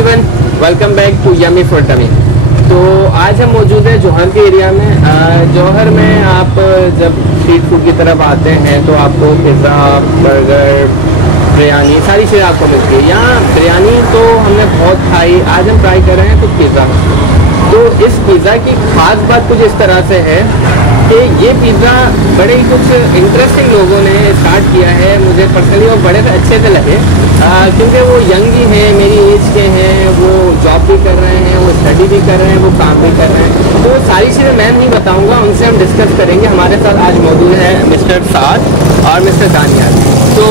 Everyone, welcome back to yummy for tummy. तो आज हम मौजूद हैं जौहर के एरिया में। जौहर में आप जब स्ट्रीट फूड की तरफ आते हैं तो आपको पिज़्ज़ा, बर्गर, बिरयानी सारी चीज़ें आपको मिलती है। यहाँ बिरयानी तो हमने बहुत खाई, आज हम ट्राई कर रहे हैं कुछ पिज़्ज़ा। तो इस पिज़्ज़ा की खास बात कुछ इस तरह से है कि ये पिज़्ज़ा बड़े ही कुछ इंटरेस्टिंग लोगों ने स्टार्ट किया है। मुझे पर्सनली वो बड़े अच्छे से लगे क्योंकि वो यंग ही हैं, मेरी एज के हैं, वो जॉब भी कर रहे हैं, वो स्टडी भी कर रहे हैं, वो काम भी कर रहे हैं। तो सारी चीज़ें मैं नहीं बताऊंगा, उनसे हम डिस्कस करेंगे। हमारे साथ आज मौजूद है मिस्टर साद और मिस्टर दानियाल। तो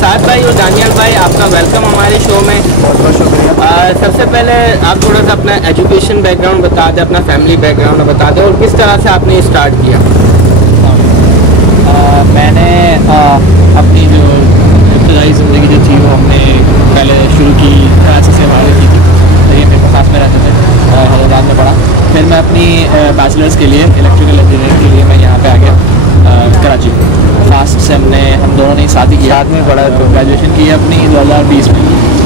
साद भाई और दानियाल भाई, आपका वेलकम हमारे शो में। बहुत बहुत शुक्रिया। सबसे पहले आप थोड़ा सा अपना एजुकेशन बैकग्राउंड बता दें, अपना फैमिली बैकग्राउंड बता दें और किस तरह से आपने स्टार्ट किया। मैंने अपनी जो इब्तदाई ज़िंदगी जो थी वो हमने पहले शुरू की कराची से हमारे की थी। तो ये मेरे पास में रहते थे और हैदराबाद में पढ़ा। फिर मैं अपनी बैचलर्स के लिए इलेक्ट्रिकल इंजीनियरिंग के लिए मैं यहाँ पे आ गया कराची। लास्ट से हम दोनों ने साथ ही किया, साथ में पढ़ा। तो ग्रेजुएशन की अपनी 2020 में।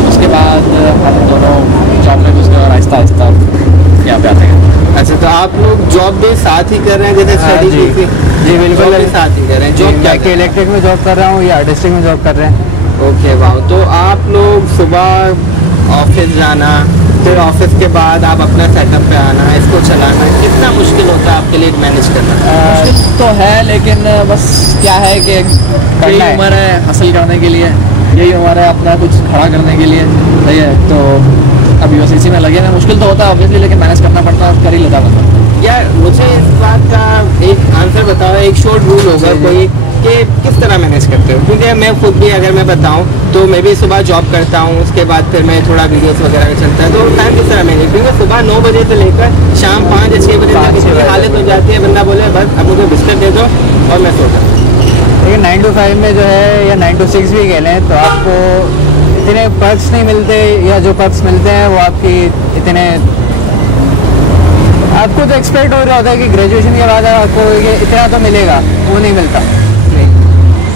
उसके बाद हम दोनों जॉब में घुस गए और आहिस्ता आहिस्ता यहाँ पे आते हैं। अच्छा, तो आप लोग जॉब भी साथ ही कर रहे हैं जैसे स्टडी की? जी बिल्कुल, भी साथ ही कर रहे हैं। जॉब क्या के इलेक्ट्रिक में जॉब कर रहा हूँ या डिस्ट्रिक्ट में जॉब कर रहे हैं। ओके, वाह। तो आप लोग सुबह ऑफिस जाना, फिर ऑफिस के बाद आप अपना सेटअप पे आना, इसको चलाना, कितना मुश्किल होता है आपके लिए मैनेज करना? मुश्किल तो है, लेकिन बस क्या है कि यही उम्र है हासिल करने के लिए, यही उम्र है अपना कुछ खड़ा करने के लिए। सही है, तो अभी बस इसी में लगे हैं। मुश्किल तो होता है ऑब्वियसली, लेकिन मैनेज करना पड़ता है और कर ही लेता बंदा। यार मुझे इस बात का एक आंसर बताओ, एक शॉर्ट रूल होगा कोई कि किस तरह मैनेज करते हो? क्योंकि मैं खुद भी अगर मैं बताऊं तो मैं भी सुबह जॉब करता हूं, उसके बाद फिर मैं थोड़ा वीडियोस वगैरह में चलता है। तो टाइम किस तरह मैनेज? क्योंकि सुबह 9 बजे से लेकर शाम 5 या 6 बजे तक इतनी हालत हो जाती है, बंदा बोले बस अब मुझे बिस्तर दे दो और मैं सो जाऊँ। लेकिन 9 to 5 में जो है या 9 to 6 भी कह लें तो आपको इतने पर्क्स नहीं मिलते, या जो पर्क्स मिलते हैं वो आपकी आपको तो एक्सपेक्ट हो रहा होता है कि ग्रेजुएशन के बाद आपको इतना तो मिलेगा, वो नहीं मिलता।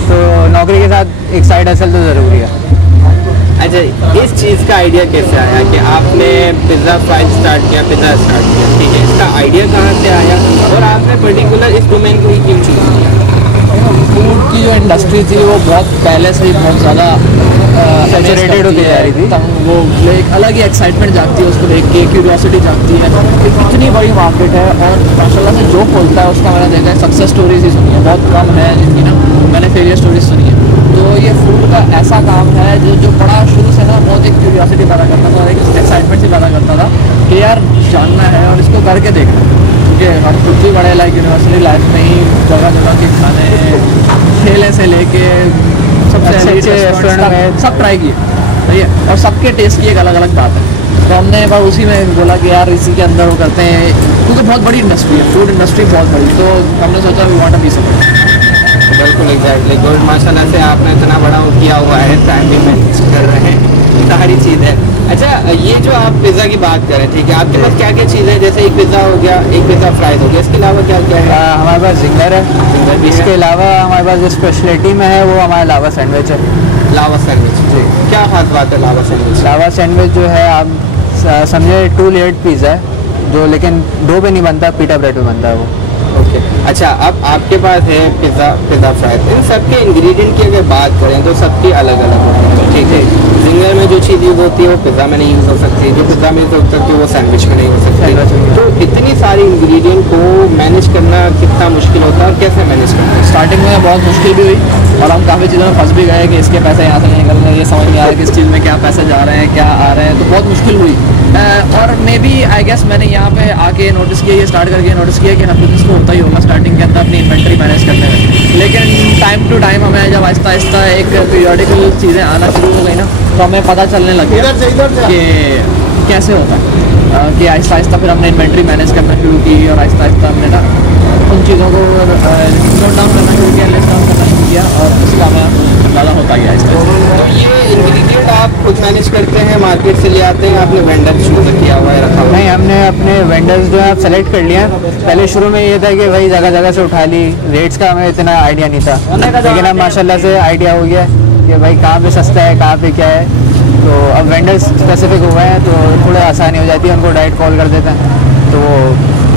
तो नौकरी के साथ एक साइड हसल तो ज़रूरी है। अच्छा, इस चीज़ का आइडिया कैसे आया कि आपने पिज़्ज़ा फ्राई स्टार्ट किया, पिज़्ज़ा स्टार्ट किया? ठीक है, इसका आइडिया कहाँ से आया और आपने पर्टिकुलर इस डोमेन को ही क्यों चूज़ किया? फूड की जो इंडस्ट्री थी वो बहुत पहले से ही बहुत ज़्यादा सैचुरेटेड होती जा रही थी। तब वो एक अलग ही एक्साइटमेंट जागती है, उसको देख के क्यूरियोसिटी जागती है। इतनी बड़ी मार्केट है और माशाल्लाह से जो खोलता है उसका मैंने देखा है सक्सेस स्टोरीज ही सुनी है, बहुत कम है जिनकी ना मैंने फेलियर स्टोरीज सुनी है। तो ये फूड का ऐसा काम है जो बड़ा शुरू से ना बहुत एक क्यूरियोसिटी पैदा करता था और एक एक्साइटमेंट से पैदा करता था कि यार जानना है और इसको करके देखना है। क्योंकि हम खुद भी बड़े लाइक यूनिवर्सिटी लाइफ में ही जगह जगह के खाने, ठेले से लेके सबसे अच्छे रेस्टोरेंट में सब ट्राई किए। सही है, और सबके टेस्ट की एक अलग अलग बात है। तो हमने एक बार उसी में बोला कि यार इसी के अंदर वो करते हैं, क्योंकि बहुत बड़ी इंडस्ट्री है, फूड इंडस्ट्री बहुत बड़ी। तो हमने सोचा we want to be something. बिल्कुल, एग्जैक्टली गुड। माशाल्लाह से आपने इतना बड़ा वो किया हुआ है, टाइम भी मैनेज कर रहे हैं, सारी चीज़ है। अच्छा, ये जो आप पिज़्ज़ा की बात करें, ठीक है, आपके पास क्या क्या चीज़ है? जैसे एक पिज़्ज़ा हो गया, एक पिज़्ज़ा फ्राइज हो गया, इसके अलावा क्या क्या है? हमारे पास जिंगर है। इसके अलावा हमारे पास जो स्पेशलिटी में है वो हमारा लावा सैंडविच है। लावा सैंडविच जी, क्या खास बात है लावा सैंडविच? लावा सैंडविच जो है आप समझे 2 लेयर्ड पिज़्ज़ा है जो, लेकिन डो पे नहीं बनता, पीटा ब्रेड पे बनता है वो। ओके, अच्छा, अब आपके पास है पिज़्ज़ा फ्राइज। इन सब के इंग्रेडिएंट की अगर बात करें तो सबकी अलग अलग होती है, ठीक है। जिंगर में जो चीज़ यूज़ होती है वो पिज़्ज़ा में नहीं यूज़ हो सकती, जो पिज़्ज़ा में यूज़ हो सकती है वो सैंडविच में नहीं हो सकती। तो इतनी सारी इंग्रेडिएंट को मैनेज करना कितना मुश्किल होता है और कैसे मैनेज करना है? स्टार्टिंग में बहुत मुश्किल भी हुई और हम काफ़ी चीज़ों में फंस भी गए कि इसके पैसे यहाँ से नहीं निकल रहे, ये समझ नहीं आ रहा है किस चीज़ में क्या पैसे जा रहे हैं, क्या आ रहे हैं। तो बहुत मुश्किल हुई और मे बी आई गेस मैंने यहाँ पे आके नोटिस किया, ये स्टार्ट करके नोटिस किया कि हर बिजनेस को होता ही होगा स्टार्टिंग के अंदर अपनी इन्वेंट्री मैनेज करने में। लेकिन टाइम टू टाइम हमें जब आहिस्ता आहिस्ता एक पीरियडिकल चीज़ें आना शुरू हो गई ना, तो हमें पता चलने लग गया कि कैसे होता है। कि आहिस्ता आहिस्ता फिर हमने इन्वेंट्री मैनेज करना शुरू की और आहिस्ता आहिस्ता हमने ना उन चीज़ों को नोट डाउन करना शुरू किया, लिस्ट डाउन करना शुरू किया और उसका हमें ज़्यादा होता गया आहिस्ता। तो ये इंग्रेडिएंट आप खुद मैनेज करते हैं, मार्केट से ले आते हैं, आपने वेंडर चूज किया हुआ है, रखा हुआ? नहीं, हमने अपने वेंडर्स जो है सेलेक्ट कर लिया। पहले शुरू में ये था कि वही जगह जगह से उठा ली, रेट्स का हमें इतना आइडिया नहीं था, लेकिन अब माशाल्लाह से आइडिया हो गया। कि भाई कहाँ पे सस्ता है, कहाँ पे क्या है। तो अब वेंडर स्पेसिफिक हुए हैं तो थोड़ा आसानी हो जाती है, उनको डायरेक्ट कॉल कर देते हैं, तो वो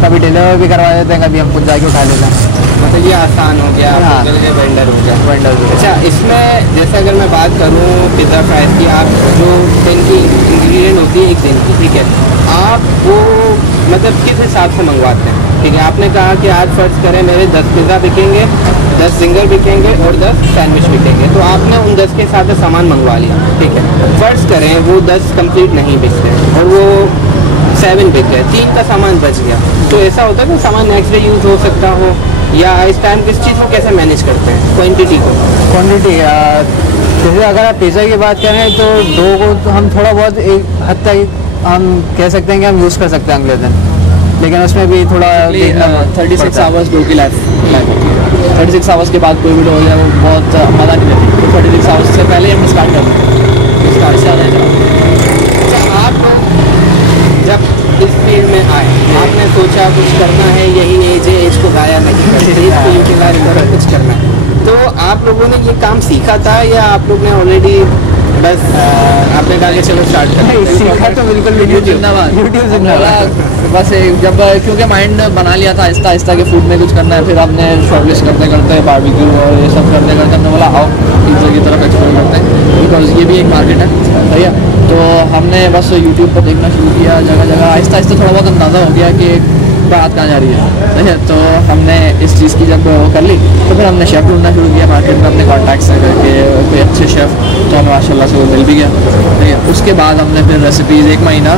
कभी डिलीवर भी करवा देते हैं, कभी हम खुद जाके उठा लेते हैं। मतलब ये आसान हो गया, हाँ। वेंडर हो गया। वेंडर भी। अच्छा, इसमें जैसे अगर मैं बात करूँ पिज़्ज़ा फ्राइज़ की, आप जो दिन की इंग्रेडिएंट होती है एक दिन की, ठीक है, आप वो मतलब किस हिसाब से मंगवाते हैं? ठीक है, आपने कहा कि आज फर्ज करें मेरे 10 पिज़्ज़ा बिकेंगे, 10 सिंगल बिकेंगे और 10 सैंडविच बिकेंगे, तो आपने उन 10 के हिसाब से सामान मंगवा लिया, ठीक है। फर्ज करें वो 10 कंप्लीट नहीं बिकते और वो 7 बिक गए, 3 का सामान बच गया, तो ऐसा होता है कि सामान नेक्स्ट डे यूज़ हो सकता हो, या इस टाइम किस चीज़ को कैसे मैनेज करते हैं, क्वांटिटी को? क्वान्टिटी जैसे अगर आप पिज़्ज़ा की बात करें तो डो को तो हम थोड़ा बहुत एक हद तक हम कह सकते हैं कि हम यूज़ कर सकते हैं अगले दिन, लेकिन उसमें भी थोड़ा 36 आवर्स डो की लाइफ होती है। 36 आवर्स के बाद कोई भी डो हो जाए वो बहुत मज़ा नहीं देती। 36 आवर्स से पहले हम स्टार्ट कर दें, स्टार्ट से ज़्यादा चलाते। अच्छा, आप जब इस फील्ड में आए, आपने सोचा कुछ करना है, यही एज को गाया नहीं करते, इसको यूटिलाइज करो, कुछ करना है, तो आप लोगों ने ये काम सीखा था या आप लोग ने ऑलरेडी बस आपने कहा कि चलो स्टार्ट करते हैं? सीखा तो बिल्कुल यूट्यूब जिंदाबाद। बस जब क्योंकि माइंड बना लिया था आहिस्ता आहिस्ता के फूड में कुछ करना है, फिर हमने शॉर्टलिस्ट करते करते बारबेक्यू और ये सब करते करते हमने बोला आओ पिज़्ज़ा की तरफ एक्सप्लोर करते हैं, बिकॉज ये भी एक मार्केट है, सही है। तो हमने बस यूट्यूब पर देखना शुरू किया, जगह जगह आहिस्ता आहिस्ता थोड़ा बहुत अंदाज़ा हो गया कि बात कहाँ जा रही है, सही है। तो हमने इस चीज़ की जब वो कर ली तो फिर हमने शेफ़ ढूंढना शुरू किया मार्केट में अपने कॉन्टैक्ट से करके, कोई अच्छे शेफ़ तो हमें माशाल्लाह से वो मिल भी गया, सही है। उसके बाद हमने फिर रेसिपीज़ एक महीना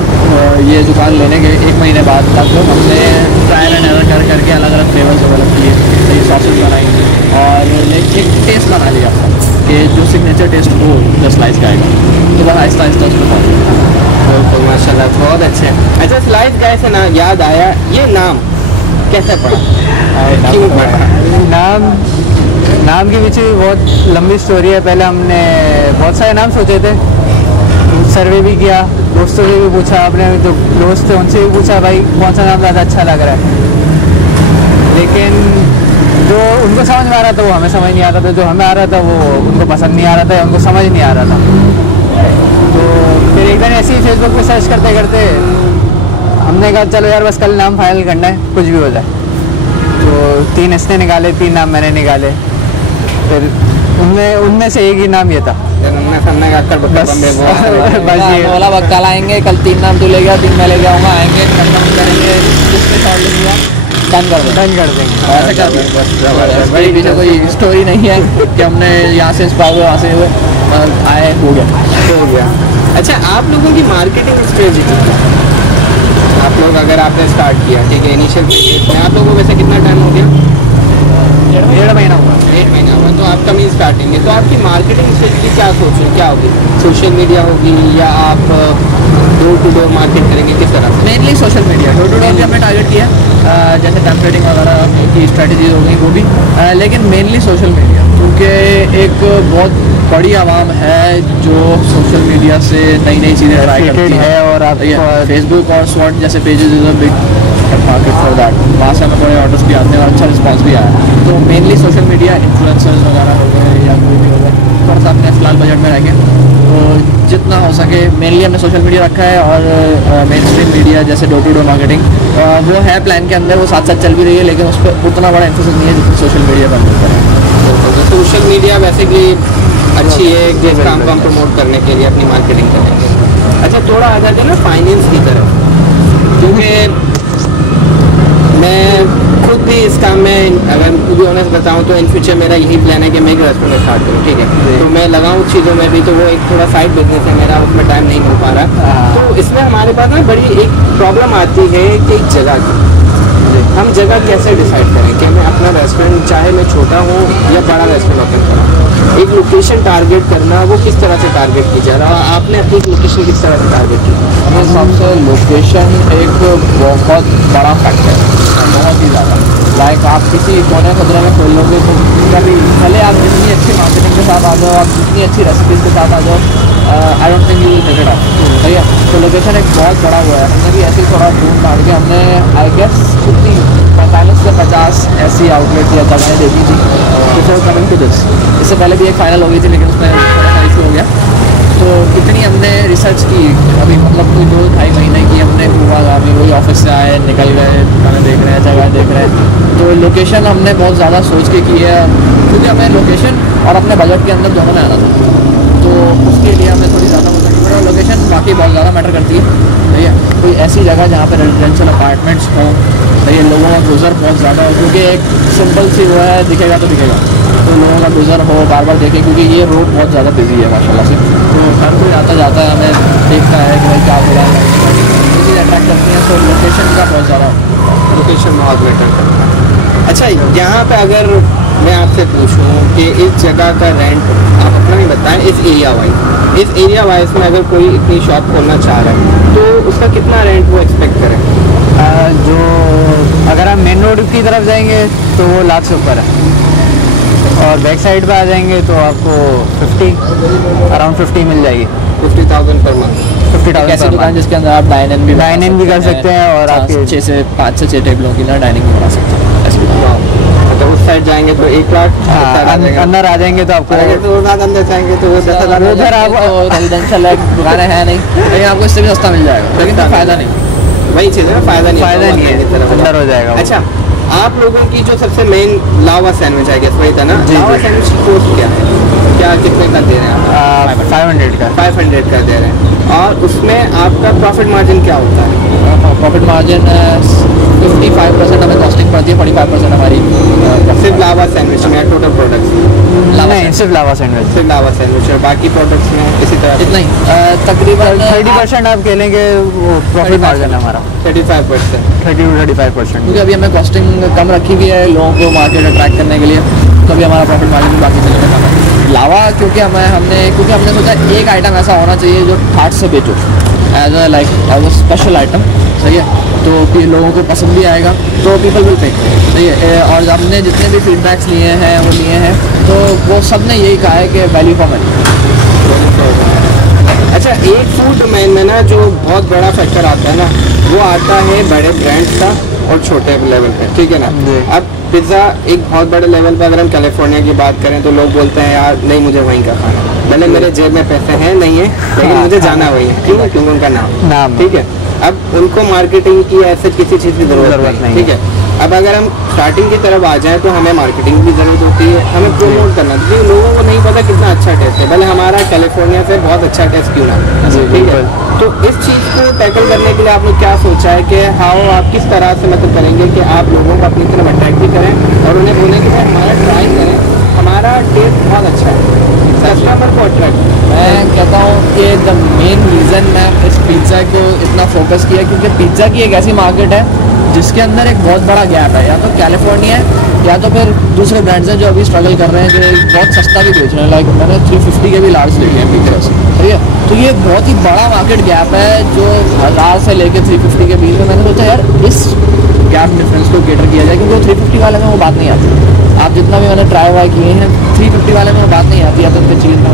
ये दुकान लेने के 1 महीने बाद तक हमने ट्रायल एंड एरर कर करके अलग अलग फ्लेवर्स डेवलप किए, सही सॉसेज बनाई और एक टेस्ट बना लिया कि जो सिग्नेचर टेस्ट हो जो स्लाइस का आएगा, तो बस आहिस्ता आहिस्ता उसको पहुँच। तो माशाल्लाह बहुत अच्छे। अच्छा, स्लाइस गाय से ना याद आया, ये नाम कैसे पड़ा, क्यों पड़ा? नाम के पीछे भी बहुत लंबी स्टोरी है। पहले हमने बहुत सारे नाम सोचे थे, सर्वे भी किया, दोस्तों से भी पूछा, अपने जो दोस्त थे उनसे भी पूछा भाई कौन सा नाम ज़्यादा अच्छा लग रहा है, लेकिन जो उनको समझ में आ रहा था वो हमें समझ नहीं आता था, जो हमें आ रहा था वो उनको पसंद नहीं आ रहा था, उनको समझ नहीं आ रहा था। तो फिर एक दिन ऐसे ही फेसबुक पे सर्च करते करते हमने कहा चलो यार बस कल नाम फाइनल करना है, कुछ भी हो जाए। तो 3 इसने निकाले, 3 नाम मैंने निकाले, फिर उनमें से एक ही नाम ये था। बोला कल आएंगे, कल 3 नाम तू ले गया, 3 मैं ले गया हूँ, आएंगे कंफर्म करेंगे, डन कर देंगे। ऐसा कर देंगे, मेरे पीछे कोई स्टोरी नहीं है कि हमने यहाँ से इंस्पायर हुए, वहाँ से हुए, आए हो गया। अच्छा, आप लोगों की मार्केटिंग स्ट्रेटजी, आप लोग अगर आपने स्टार्ट किया, ठीक है, इनिशियल फेज में आप लोगों को वैसे कितना टाइम हो गया? 1.5 महीना हुआ। 1 महीना हुआ। तो आपका मीन स्टार्टिंग है, तो आपकी मार्केटिंग स्ट्रेटजी क्या सोचें, क्या होगी? सोशल मीडिया होगी या आप डोर टू डोर मार्केट करेंगे, किस तरह से? Mainly social media, door to door भी हमने टारगेट किया, जैसे टेम्पलेटिंग वगैरह की स्ट्रेटजीज हो गई वो भी, लेकिन मेनली सोशल मीडिया, क्योंकि एक बहुत बड़ी आवाम है जो सोशल मीडिया से नई नई चीज़ें ट्राई करती है, और आप फेसबुक और स्वॉट जैसे pages is a big market for that, वहाँ से हमें बड़े ऑर्डर्स भी आते हैं और अच्छा रिस्पॉन्स भी आया। तो मेनली सोशल मीडिया, इन्फ्लुएंसर्स वगैरह हो गए या कोई भी हो गए, थोड़ा सा अपने फिलहाल बजट में रह गए, तो जितना हो सके मेनली हमने सोशल मीडिया रखा है, और मेन स्ट्रीम मीडिया जैसे डोर टू डोर मार्केटिंग वो है प्लान के अंदर, वो साथ साथ चल भी रही है, लेकिन उस पर उतना बड़ा एम्फोसिस नहीं है जितनी सोशल मीडिया पर मिलता है। तो सोशल मीडिया वैसे भी अच्छी है जिस काम को हम प्रमोट करने के लिए, अपनी मार्केटिंग करने के लिए। अच्छा, थोड़ा आ जाते हैं ना फाइनेंस की तरफ, क्योंकि मैं खुद भी इस काम में अगर भी ऑनेस्ट बताऊँ तो इन फ्यूचर मेरा यही प्लान है कि मैं एक रेस्टोरेंट स्टार्ट करूँ, ठीक है। तो मैं लगाऊँ चीज़ों में भी, तो वो एक थोड़ा साइड बिजनेस है मेरा, उसमें टाइम नहीं मिल पा रहा। तो इसमें हमारे पास ना बड़ी एक प्रॉब्लम आती है कि जगह की, हम जगह कैसे डिसाइड करें कि मैं अपना रेस्टोरेंट, चाहे मैं छोटा हूँ या बड़ा रेस्टोरेंट ओपन करूँ, एक लोकेशन टारगेट करना, वो किस तरह से टारगेट की जा रहा है? आपने अपनी लोकेशन किस तरह से टारगेट की? मेरे हिसाब से लोकेशन एक बहुत बड़ा फैक्टर है, बहुत ही ज़्यादा। लाइक आप किसी कोने खतरे में खोल लोगे तो कभी भले आप जितनी अच्छी मार्केटिंग के साथ आ जाओ, आप जितनी अच्छी रेसिपीज़ के साथ आ जाओ, I don't think you will figure out, सही है। तो लोकेशन एक बहुत बड़ा हुआ है, हमने भी ऐसे ही थोड़ा ढूंढ मार के हमने आई गेस कितनी 40 से 50 ऐसी आउटलेट या जगहें देखी थी बिफोर कमिंग टू दिस। इससे पहले भी एक फाइनल हो गई थी लेकिन उसमें थोड़ा सा इशू हो गया। तो इतनी हमने रिसर्च की अभी, मतलब कोई 2-2.5 महीने की हमने हुआ था। अभी वही ऑफिस से आए, निकल गए, दुकानें देख रहे हैं, जगह देख रहे हैं। तो लोकेशन हमने बहुत ज़्यादा सोच के की है, क्योंकि हमें लोकेशन और अपने बजट के अंदर दोनों में आना था। तो उसके लिए हमें थोड़ी ज़्यादा और लोकेशन बाकी बहुत ज़्यादा मैटर करती है। भैया कोई ऐसी जगह जहाँ पर रेजिडेंशियल अपार्टमेंट्स हों, भैया लोगों का गुजर बहुत ज़्यादा हो, क्योंकि एक सिंपल सी वो है, दिखेगा तो दिखेगा, तो लोगों का गुजर हो, बार बार देखें, क्योंकि ये रोड बहुत ज़्यादा बिजी है माशाल्लाह से। तो हर कोई आता जाता है, हमें देखता है कि भाई क्या हो रहा है, ये चीज़ अट्रैक्ट करती हैं। तो लोकेशन का बहुत ज़्यादा लोकेशन बहुत मैटर करता है। अच्छा, यहाँ पे अगर मैं आपसे पूछूं कि इस जगह का रेंट आप अपना भी बताएं, इस एरिया वाइज में अगर कोई इतनी शॉप खोलना चाह रहा है तो उसका कितना रेंट वो एक्सपेक्ट करें? जो अगर आप मेन रोड की तरफ जाएंगे तो वो लाख से ऊपर है, और बैक साइड पे आ जाएंगे तो आपको अराउंड 50 मिल जाएगी। 50,000 पर मंथ। 50,000 ऐसी दुकान जिसके अंदर आप डाइनिंग भी कर सकते हैं और आपके 5 से 6 टेबलों की ना डाइनिंग भी बना सकते हैं। ऐसी तो उस साइड जाएंगे तो 1 लाख, अंदर आ जाएंगे तो आपको अंदर जाएंगे तो वो 10,000। उधर आप रेजिडेंशियल दुकानें हैं नहीं, लेकिन आपको इससे भी सस्ता मिल जाएगा, लेकिन कोई फ़ायदा नहीं। वही चीज़ है ना, फ़ायदा नहीं है, अंदर हो जाएगा। अच्छा, आप लोगों की जो सबसे मेन लावा सैंडविच है, वही था ना? लावा सैंडविच की कॉस्ट क्या है, क्या कितने का दे रहे हैं आप? 500 का दे रहे हैं। और उसमें आपका प्रॉफिट मार्जिन क्या होता है? प्रॉफिट मार्जिन 55% हमें कॉस्टिंग पड़ती है, 45% हमारी सिर्फ लावा सैंडविच में, टोटल प्रोडक्ट्स नहीं, सिर्फ लावा सैंडविच और बाकी प्रोडक्ट्स में इसी तरह इतना ही। तकरीबन 30% आप खेलेंगे, वो प्रॉफिट मार्जिन है हमारा 35%। 30 to 35%। क्योंकि अभी हमें कॉस्टिंग कम रखी हुई है लोगों को मार्केट अट्रैक्ट करने के लिए, तो अभी हमारा प्रॉफिट मार्जिन भी बाकी से कम है। लावा क्योंकि हमने सोचा एक आइटम ऐसा होना चाहिए जो ठाट से बेचो, एज अ स्पेशल आइटम, सही है, तो फिर लोगों को पसंद भी आएगा, तो पीपल विल पे, सही है। और हमने जितने भी फीडबैक्स लिए हैं तो वो सब ने यही कहा है कि वैल्यू फॉर मनी। अच्छा, एक फूड में ना जो बहुत बड़ा फैक्टर आता है ना, वो आता है बड़े ब्रांड्स का और छोटे लेवल पे, ठीक है ना? अब पिज़्ज़ा एक बहुत बड़े लेवल पे अगर हम कैलिफोर्निया की बात करें तो लोग बोलते हैं यार नहीं, मुझे वहीं का खाना, भले मेरे जेब में पैसे हैं नहीं है, लेकिन मुझे जाना वही है। क्यों? क्योंकि उनका नाम, ठीक है। अब उनको मार्केटिंग की ऐसे किसी चीज़ की ज़रूरत नहीं, ठीक है। अब अगर हम स्टार्टिंग की तरफ आ जाएं तो हमें मार्केटिंग की ज़रूरत होती है, हमें प्रमोट करना, क्योंकि लोगों को नहीं पता कितना अच्छा टेस्ट है, भले हमारा कैलिफोर्निया से बहुत अच्छा टेस्ट क्यों ना, ठीक है। तो इस चीज़ को टैकल करने के लिए आपने क्या सोचा है कि हाउ आप किस तरह से मतलब करेंगे कि आप लोगों को अपनी तरफ अट्रैक्ट भी करें और उन्हें बोलें कि भाई हमारा ट्राई करें, हमारा टेस्ट बहुत अच्छा है, कस्टमर को अट्रैक्ट। मैं कहता हूँ कि द मेन रीज़न मैं इस पिज़्ज़ा को इतना फोकस किया क्योंकि पिज़्ज़ा की एक ऐसी मार्केट है जिसके अंदर एक बहुत बड़ा गैप है, या तो कैलिफोर्निया है या तो फिर दूसरे ब्रांड्स हैं जो अभी स्ट्रगल कर रहे हैं, जो बहुत सस्ता भी बेच रहे हैं। लाइक मैंने 350 के भी लार्ज देखे हैं पिज़्ज़ा, ठीक है। तो ये बहुत ही बड़ा मार्केट गैप है जो 1000 से लेकर 350 के बीच में। मैंने सोचा यार इस गैप डिफरेंस को कैटर किया जाए, क्योंकि वो 350 वाले में वो बात नहीं आती। आप जितना भी मैंने ट्राई वाई किए हैं 350 वाले में वो बात नहीं आती है, तो उनकी चीज़ में,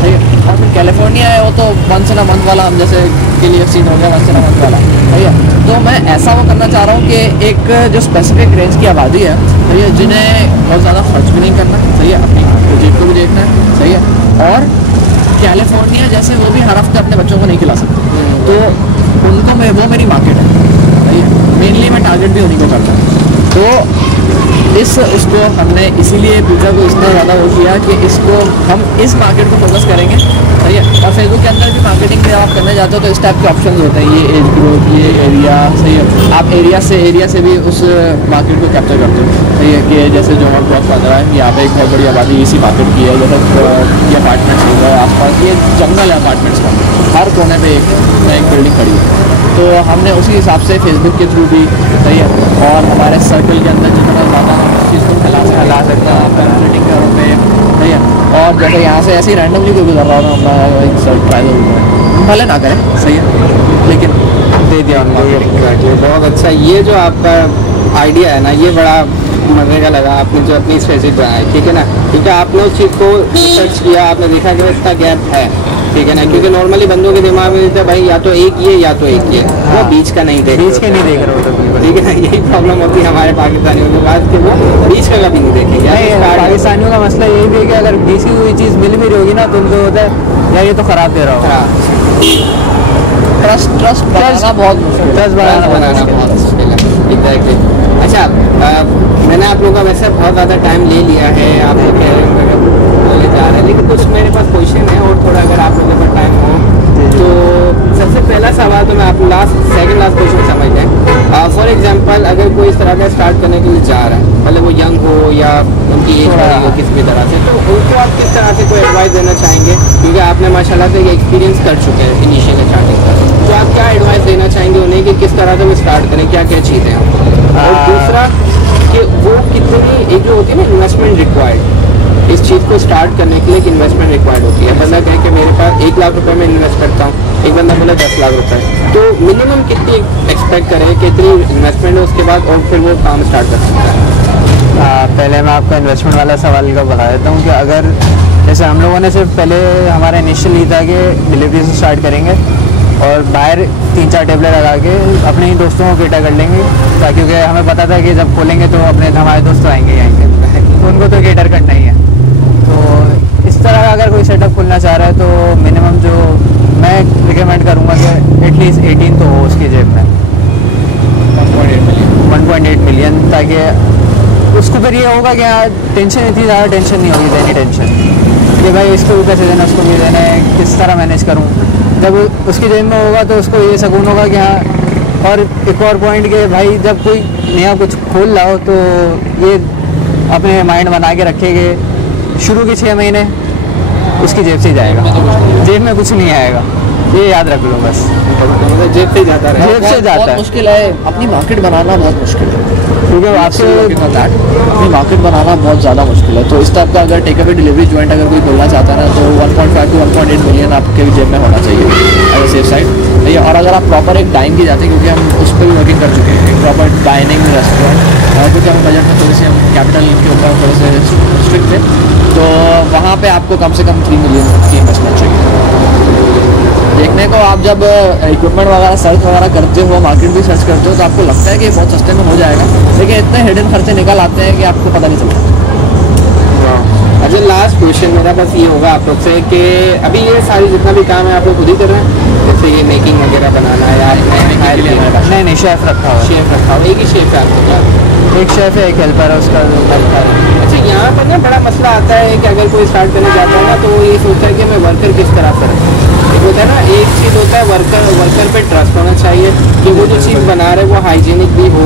ठीक है। और फिर कैलिफोर्निया है वो तो वंस इन अ मंथ वाला, हम जैसे के लिए सीन हो गया वंस इन अ मंथ वाला, ठीक है। तो मैं ऐसा वो करना चाह रहा हूँ कि एक जो स्पेसिफिक रेंज की आबादी है, सही है, जिन्हें बहुत ज़्यादा खर्च भी नहीं करना, सही है, अपनी प्रोजेक्ट को भी देखना है, सही है। और कैलिफोर्निया जैसे वो भी हर हफ्ते अपने बच्चों को नहीं खिला सकते, तो उनको वो मेरी मार्केट है, सही है। मेनली मैं टारगेट भी उन्हीं को करता हूँ। तो इसको हमने इसीलिए पिज़्ज़ा को इतना ज़्यादा वो किया कि इसको हम इस मार्केट को फोकस करेंगे, सही है। और फेसबुक के अंदर भी मार्केटिंग में आप करने जाते हो तो इस टाइप के ऑप्शन होते हैं, ये एज ग्रुप, ये एरिया, सही है। आप एरिया से भी उस मार्केट को कैप्चर करते हो, सही है। कि जैसे जो हम ब्लॉक बन रहा है, यहाँ पे एक बहुत बड़ी आबादी इसी मार्केट की है, जैसे ये अपार्टमेंट्स हो गए आसपास, ये जंगल है अपार्टमेंट्स का, हर कोने पर एक बिल्डिंग खड़ी है। तो हमने उसी हिसाब से फेसबुक के थ्रू भी, सही है, और हमारे सर्कल के अंदर जितना ज़्यादा हम उस चीज़ को फैला सकते हैं कम्युनिटी के पे, सही है। और जैसे यहाँ से ऐसे ही रैंडमली कोई गुजर रहा हो तो हम ट्राई ज़रूर भले ना करें, सही है, लेकिन दे दिया उनको। बहुत अच्छा, ये जो आपका आइडिया है ना, ये बड़ा मजे का लगा, आपने जो अपनी स्ट्रेटजी बनाई, ठीक है ना, क्योंकि आपने उस चीज़ को रिसर्च किया, आपने देखा कि इसका गैप है, ठीक है ना। क्योंकि नॉर्मली बंदों के दिमाग में रहता है भाई या तो एक ये या तो एक ये, वो बीच का नहीं देख रहे होते, ठीक है ना, यही प्रॉब्लम होती है हमारे पाकिस्तानियों के पास कि वो बीच का कभी नहीं देखेंगे। नहीं, पाकिस्तानियों का मसला यही भी है कि अगर बीच की हुई चीज़ मिल भी रही होगी ना तो उनको होता है यार ये तो ख़राब दे रहा होगा। ट्रस्ट बनाना बहुत मुश्किल, ट्रस्ट बनाना बहुत मुश्किल है। एग्जैक्टली। अच्छा, मैंने आप लोगों का वैसे बहुत ज़्यादा टाइम ले लिया है, आप लोग कह रहे हैं बोले जा रहे हैं, लेकिन कुछ मेरे पास क्वेश्चन है और थोड़ा अगर आप लोगों का टाइम हो तो सबसे पहला सवाल तो मैं आप सेकंड लास्ट क्वेश्चन समझ लें। फॉर एग्जांपल अगर कोई इस तरह का स्टार्ट करने के लिए जा रहा है, भले वो यंग हो या उनकी एज बड़ी हो किसी भी तरह से, तो उनको आप किस तरह से कोई एडवाइस देना चाहेंगे? क्योंकि आपने माशाल्लाह से ये एक्सपीरियंस कर चुके हैं इनिशियल स्टार्टिंग का, तो आप क्या एडवाइस देना चाहेंगे उन्हें कि किस तरह से वो स्टार्ट करें, क्या क्या चीज़ें हैं? और दूसरा कि वो कितनी एक जो होती है ना इन्वेस्टमेंट रिक्वायर्ड, इस चीज़ को स्टार्ट करने के लिए एक इन्वेस्टमेंट रिक्वायर्ड होती है। बंदा कहे कि मेरे पास 1 लाख रुपए में इन्वेस्ट करता हूँ, एक बंदा बोला 10 लाख रुपए, तो मिनिमम कितनी एक्सपेक्ट करें, कितनी इन्वेस्टमेंट है उसके बाद और फिर वो काम स्टार्ट कर सकता है? पहले मैं आपका इन्वेस्टमेंट वाला सवाल का बता देता हूँ कि अगर जैसे हम लोगों ने सिर्फ पहले हमारा इनिशियल ये था कि डिलीवरी से स्टार्ट करेंगे और बाहर 3-4 टेबलें लगा के अपने ही दोस्तों को इकट्ठा कर लेंगे, ताकि क्योंकि हमें पता था कि जब खोलेंगे तो अपने हमारे दोस्त आएंगे ही आएंगे, तो उनको तो केटर करना ही है। तो इस तरह का अगर कोई सेटअप खुलना चाह रहा है तो मिनिमम जो मैं रिकमेंड करूँगा कि एटलीस्ट 18 तो हो उसकी जेब में, 1.8 मिलियन, ताकि उसको फिर ये होगा कि हाँ टेंशन इतनी ज़्यादा टेंशन नहीं होगी, देनी टेंशन कि भाई इसको भी पैसे देना उसको भी देना है, किस तरह मैनेज करूँ। जब उसकी जेब में होगा तो उसको ये सुकून होगा कि हाँ। और एक और पॉइंट कि भाई जब कोई नया कुछ खोल रहा हो तो ये अपने माइंड बना के रखेंगे शुरू के 6 महीने उसकी जेब से ही जाएगा, जेब में कुछ नहीं आएगा, ये याद रख लो बस। जेब से जाता है, जेब से जाता है। मुश्किल है, अपनी मार्केट बनाना बहुत मुश्किल है, क्योंकि आपसे अपनी मार्केट बनाना बहुत ज़्यादा मुश्किल है। तो इस टाइप का अगर टेक अवे डिलीवरी जॉइंट अगर कोई खोलना चाहता है ना तो 1.5 to 1.8 मिलियन आपके जेब में होना चाहिए एज सेफ साइड। और अगर आप प्रॉपर एक डाइन की जाते हैं, क्योंकि हम उस पर भी वर्किंग कर चुके हैं, प्रॉपर डाइनिंग रेस्टोरेंट, क्योंकि हम बजट में थोड़े से हम कैपिटल के ऊपर थोड़े से स्ट्रिक्ट थे, तो वहाँ पे आपको कम से कम 3 मिलियन की इन्वेस्टमेंट चाहिए। देखने को आप जब इक्विपमेंट वगैरह सर्च वगैरह करते हो, मार्केट भी सर्च करते हो, तो आपको लगता है कि बहुत सस्ते में हो जाएगा, लेकिन इतने हिडन खर्चे निकल आते हैं कि आपको पता नहीं चलता। अच्छा, लास्ट क्वेश्चन मेरा बस ये होगा आप लोग से कि अभी ये सारी जितना भी काम है आप लोग खुद ही कर रहे हैं, जैसे ये मेकिंग वगैरह बनाना है या नहीं शेफ रखा हुआ, शेफ रखा हुआ, एक ही शेफ है आपके पास? एक शेफ है, एक हेल्पर है उसका हेल्पर है। अच्छा, यहाँ पर ना बड़ा मसला आता है कि अगर कोई स्टार्ट करने जाता है ना तो वो ये सोचता है कि मैं वर्कर किस तरह से रखूँ। एक होता है ना, एक चीज़ होता है वर्कर पे ट्रस्ट होना चाहिए कि वो जो चीज़ बना रहे वो हाइजीनिक भी हो,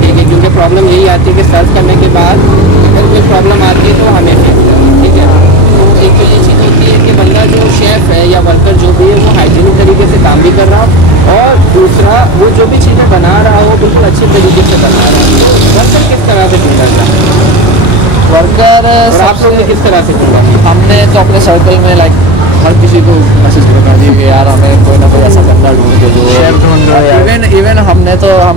ठीक है, क्योंकि प्रॉब्लम यही आती है कि सर्च करने के बाद अगर कोई प्रॉब्लम आती है तो हमें फेस करनी है, ठीक है। तो एक तो ये चीज़ होती है कि बंदा जो शेफ़ है या वर्कर जो भी है वो हाइजीनिक तरीके से काम भी कर रहा हो, और दूसरा वो जो भी चीज़ें बना रहा हो बिल्कुल अच्छे तरीके से बना रहा हो। वर्कर किस तरह से ढूंढा जाए? वर्कर आप लोग ने किस तरह से ढूंढा? हमने तो अपने सर्कल में लाइक हर किसी को मैसेज बता दिए कि यार हमें कोई ना कोई ऐसा बंदा ढूंढ के दो। इवन हम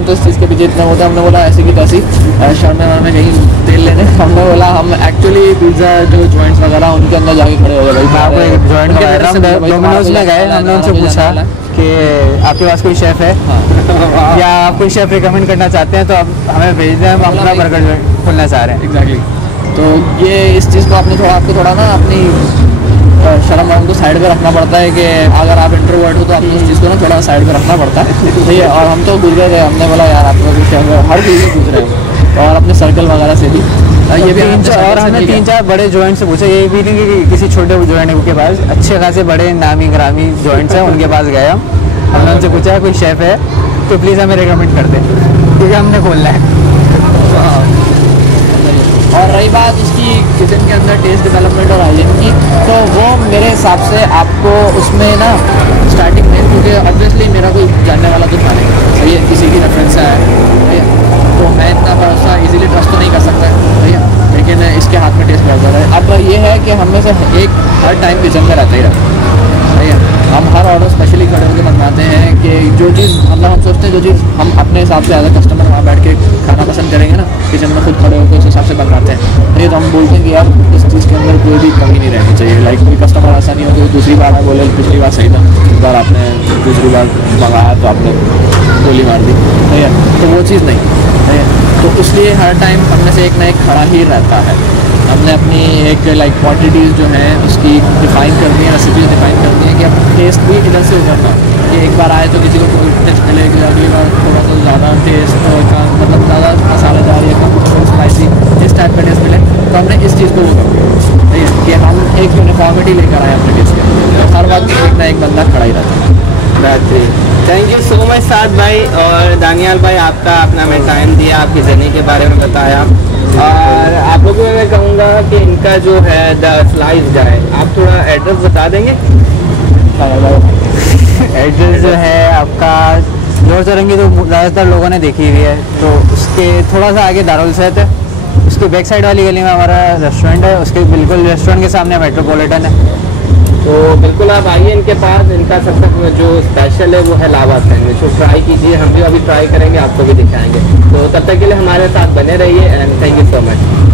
तो इस चीज़ के पीछे इतना होता है, हमने बोला ऐसी की तैसी शर्म में कहीं तेल लेने, हमने बोला हम एक्चुअली पिज्ज़ा जो जॉइंट्स वगैरह उनके अंदर जाके खड़े हो गए। भाई आपको एक जॉइंट डोमिनोज में गए, हमने उनसे पूछा कि आपके पास कोई शेफ़ है या आप कोई शेफ़ रिकमेंड करना चाहते हैं तो आप हमें भेज दें, हम अपना बर्गर जॉइंट खोलना चाह रहे हैं। एग्जैक्टली। तो ये इस चीज़ को आपको थोड़ा ना अपनी शर्म को साइड पे रखना पड़ता है कि अगर आप इंट्रोवर्ट हो तो आपको उस चीज़ को ना थोड़ा साइड पे रखना पड़ता है, ठीक है। और हम तो गुजरे थे, हमने बोला यार आप लोग हर चीज़ से गुजरे हो, और अपने सर्कल वगैरह से भी ये भी और हमने 3-4 बड़े जॉइंट से पूछा, ये भी नहीं कि किसी छोटे जॉइंट के पास, अच्छे खासे बड़े नामी ग्रामी जॉइंट्स हैं उनके पास गए हमने उनसे पूछा कोई शेफ़ है तो प्लीज़ हमें रिकमेंड कर दें क्योंकि हमने खोलना है। और रही बात उसकी किचन के अंदर टेस्ट डेवलपमेंट और हाइजीन की, तो वो मेरे हिसाब से आपको उसमें ना स्टार्टिंग में, क्योंकि ऑब्वियसली मेरा कोई जानने वाला तो था नहीं, सही है, किसी की रेफरेंस है भैया, तो मैं इतना भरोसा इजीली ट्रस्ट तो नहीं कर सकता भैया, लेकिन इसके हाथ में टेस्ट बहुत ज़्यादा है। अब ये है कि हम में से एक हर टाइम किचन में रहता ही रहता है, हम हर ऑर्डर स्पेशली खड़े होकर बनवाते हैं कि जो चीज़ मतलब हम सोचते हैं जो चीज़ हम अपने हिसाब से एज अ कस्टमर वहाँ बैठ के खाना पसंद करेंगे ना, किचन में खुद खड़े होकर उस हिसाब से बनवाते हैं, नहीं तो हम बोलते हैं कि यार इस चीज़ के अंदर कोई भी कमी नहीं रहनी चाहिए। लाइक कोई कस्टमर ऐसा नहीं हो कि दूसरी बार में बोले पिछली बार सही था, इस बार आपने दूसरी बार मंगाया तो आपने गोली मार दी, नहीं है, तो वो चीज़ नहीं है। तो इसलिए हर टाइम हमने से एक ना एक खड़ा ही रहता है। हमने अपनी एक लाइक क्वांटिटीज़ जो हैं उसकी डिफ़ाइन करनी है, रेसिपीज डिफ़ाइन करनी है कि अब टेस्ट भी इधर से उधर ना, कि एक बार आए तो किसी को कोई टेस्ट मिले, कि अगली बार थोड़ा सा ज़्यादा टेस्ट का मतलब ज़्यादा मसालेदार या कम स्पाइसी इस टाइप का टेस्ट मिले, तो हमने इस चीज़ को वो कर दिया, ठीक है, कि हम एक यूनिफॉर्मिटी लेकर आए अपने टेस्ट के अंदर, तो हर वक्त एक ना एक बंदा खड़ा ही रहता है। बेहतरीन, थैंक यू सो मच साद भाई और दानियाल भाई, आपका अपना में टाइम दिया, आपकी जर्नी के बारे में बताया। और आप लोगों को मैं कहूँगा कि इनका जो है द स्लाइस गाय, आप थोड़ा एड्रेस बता देंगे? एड्रेस जो है आपका जोर चौरंगी तो ज़्यादातर लोगों ने देखी हुई है, तो उसके थोड़ा सा आगे दारुल सेहत है, उसके बैक साइड वाली गली में हमारा रेस्टोरेंट है, उसके बिल्कुल रेस्टोरेंट के सामने मेट्रोपॉलिटन है। तो बिल्कुल आप आइए इनके पास, इनका सबसे जो स्पेशल है वो है लावा सैंडविच, वो ट्राई कीजिए, हम भी अभी ट्राई करेंगे, आपको भी दिखाएंगे। तो तब तक के लिए हमारे साथ बने रहिए and thank you so much.